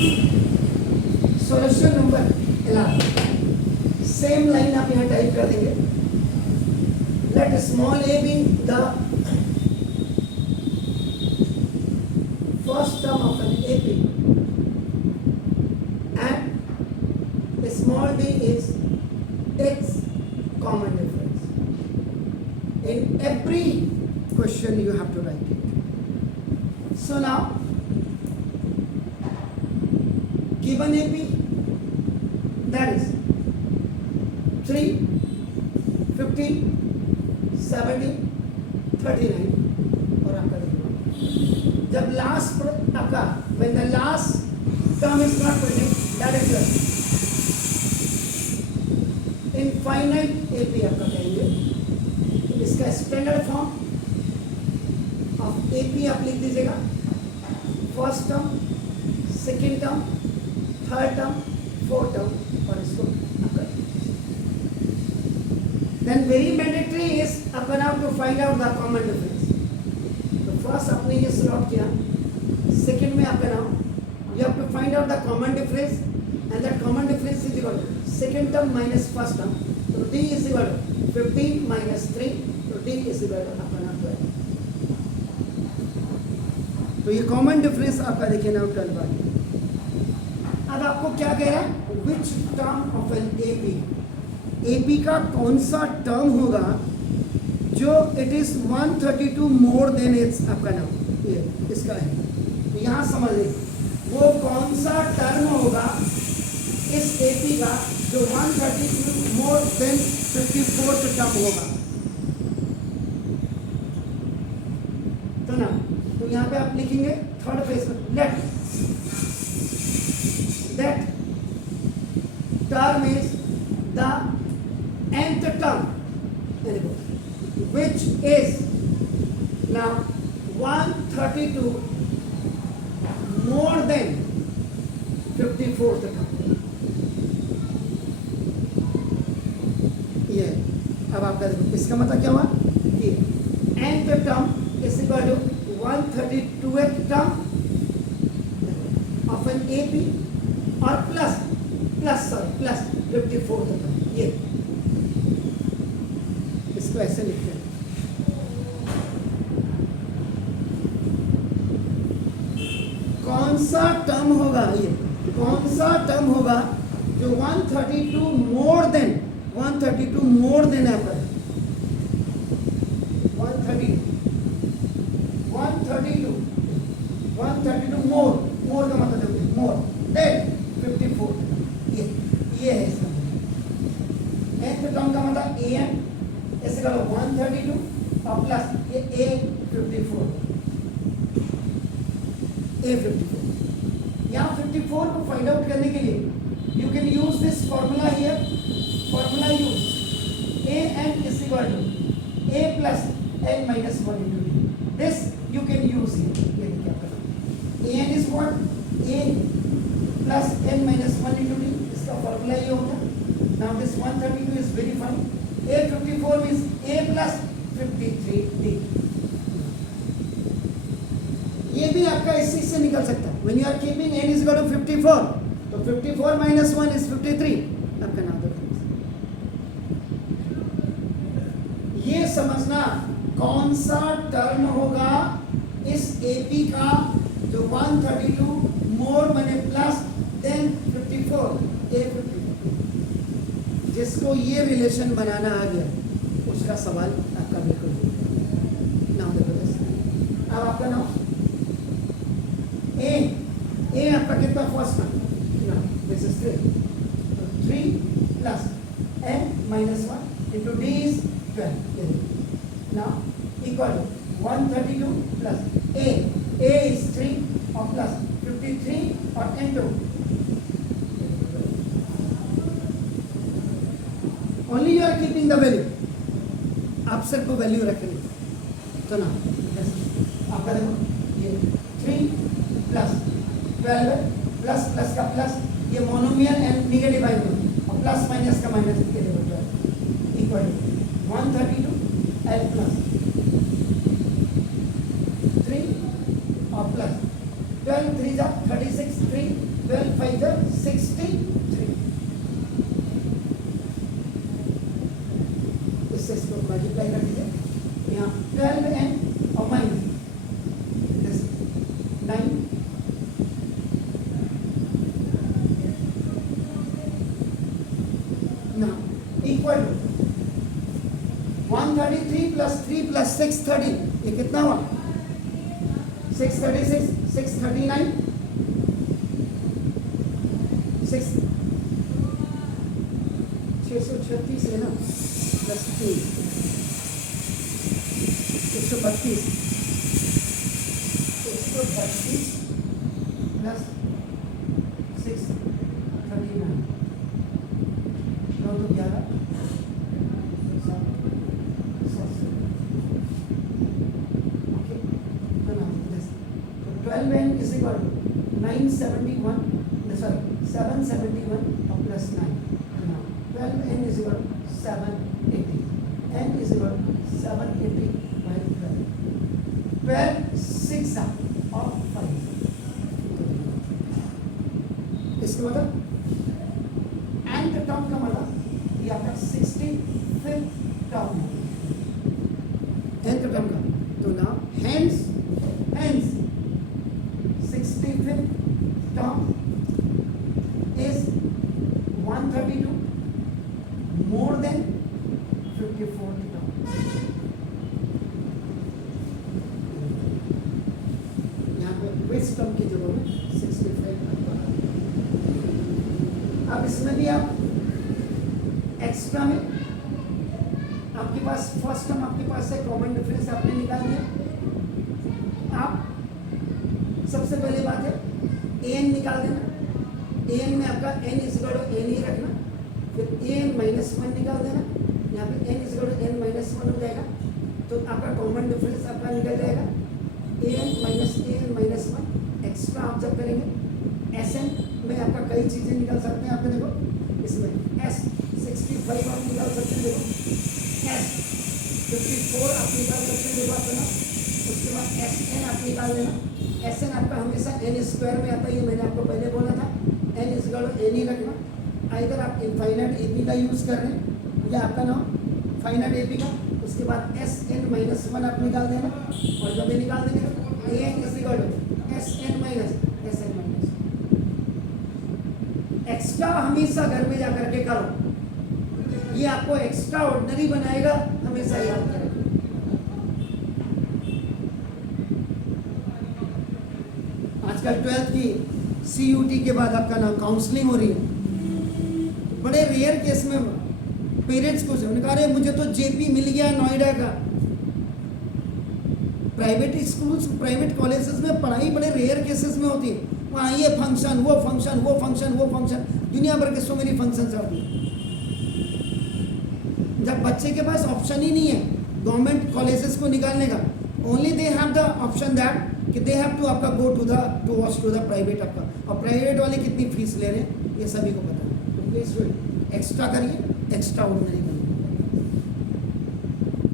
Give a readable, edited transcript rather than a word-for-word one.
Solution number 11, same line आप यहाँ type कर देंगे. Let small a be the first term of an AP and small d is its common difference. In every question you have to write it. So now given AP, that is 3, 15, 17, 39 और आपका देखो जब last आपका when the last term is not present, that is your infinite AP आपका कहेंगे. इसका standard form of AP आप लिख दीजिएगा. First term, second term, third term, fourth term और इसको आपका. देन वेरी मैंडेटरी इज अपन आप to find out the common difference. तो फर्स्ट आपने ये सॉल्व किया. सेकेंड में आपका नाम you have to find out the common difference and that common difference is equal to second term minus first term. तो d is equal to 15 minus 3. तो d is equal to आपका नाम 12. तो ये कॉमन डिफरेंस आपका देखिए now 12 बार. अब आपको क्या कह रहा है? Which term of an AP, AP का कौन सा टर्म होगा जो it is 132 more than its आपका नाम ये इसका है. तो यहाँ समझ लीजिए वो कौन सा टर्म होगा इस AP का जो 132 मोर देन 54th टर्म होगा. तो ना तो यहाँ पे आप लिखेंगे थर्ड फेज में late that term is the nth term which is now 132 more than 54th term. ये अब आपका इसका मतलब क्या हुआ कि nth term is equal to 132th term of an AP और प्लस 54 तक. ये इसको ऐसे लिखते हैं. कौन सा टर्म होगा ये कौन सा टर्म होगा जो 132 मोर देन है पर 132 मोर का मतलब मोर देन 54. ये है इसका nth टर्म का मतलब an ऐसे करो 132 और प्लस ये A54. यहाँ 54 को फाइंड आउट करने के लिए you can use this formula here. Formula use an is equal to a plus n minus 1 into d. This you can use here. ये देखिए आपका an is what a plus n minus 1 into d. इसका formula ये होगा. Now this 132 is very fine. A54 means a plus 53d. ये भी आपका इसी से निकल सकता है. When you are keeping n is equal to 54, तो 54 minus 1 is 53. आपका नाम देखो. ये समझना कौन सा टर्म होगा इस AP का जो 132 मोर माने प्लस देन 54 A54. जिसको ये रिलेशन बनाना आ गया उसका सवाल आपका बिल्कुल नाम देखो. अब आपका नाम ए आपका कितना फर्स्ट नाम this is 3 plus n minus 1 into d is 12. Now equal to 132 plus a is 3 or plus 53 or n2. Only you are keeping the value. आप सिर्फ वैल्यू रखेंगे तो ना आपका देखो ये 3 प्लस 12 प्लस प्लस का प्लस ये मोनोमियल एंड निगेटिव आई और प्लस माइनस का minus equal to 132 L plus 3 और प्लस 12 3 जा 36 3 12 प्लस 630, ये कितना हुआ 636, 639, 636 है ना, प्लस 3 132, 132 प्लस 639, 9 तो 11, 7, 7, ओके, तो ना तो 12n is equal to 971, sorry 771 और plus 9, now 12n is equal to 780, n is equal to 780 by 12, 12 6 और 5, इसका मतलब nth टर्म का मतलब ये आपका 65th टर्म है, nth टर्म का, तो now hence 65th term is 132 more than 54th term. यहाँ पे which term की जगह में 65 अब इसमें भी आप एक्स्ट्रा में आपके पास फर्स्ट टर्म आपके पास है, कॉमन डिफरेंस आपने निकाल दिया। आप सबसे पहले बात है an निकाल देना, an में आपका n is equal to n ही रखना, फिर an माइनस 1 निकाल देना, यहाँ पे n is equal to n minus 1 हो जाएगा, तो आपका कॉमन डिफरेंस आपका निकल जाएगा an माइनस 1 एक्स्ट्रा आप जब करेंगे Sn में आपका कई चीज़ें निकल सकते हैं, आपने देखो इसमें S 65 आप निकाल सकते हैं, देखो S 54 आप निकाल सकते हैं, देखो आपका, उसके बाद Sn आप निकाल देना, Sn आपका हमेशा n स्क्वायर में आता है, ये मैंने आपको पहले बोला था, n is equal to n ही रखना, इधर आप इनफाइनाइट AP का यूज़ कर रहे हैं या आपका नाम फाइनाइट AP का, उसके बाद Sn माइनस 1 आप निकाल देना, और जब ये निकाल देंगे an is equal to Sn minus Sn minus, extra हमेशा घर में जा करके करो, ये आपको एक्स्ट्रा ऑर्डिनरी बनाएगा, हमेशा याद करें। आजकल 12th की CUT के बाद आपका नाम काउंसलिंग हो रही है, बड़े रेयर केस में पेरेंट्स को उन्होंने कहा मुझे तो JP मिल गया नोएडा का। प्राइवेट स्कूल्स प्राइवेट कॉलेजेस में पढ़ाई बड़े रेयर केसेस में होती है, वहाँ ये फंक्शन वो फंक्शन वो फंक्शन वो फंक्शन, दुनिया भर के सो मेनी फंक्शन आती है। जब बच्चे के पास ऑप्शन ही नहीं है गवर्नमेंट कॉलेजेस को निकालने का, only they have the option that कि दे हैव टू आपका गो टू द प्राइवेट आपका, और प्राइवेट वाले कितनी फीस ले रहे हैं ये सभी को पता है। तो प्लीज एक्स्ट्रा करिए, एक्स्ट्रा ऑर्डिनरी करिए।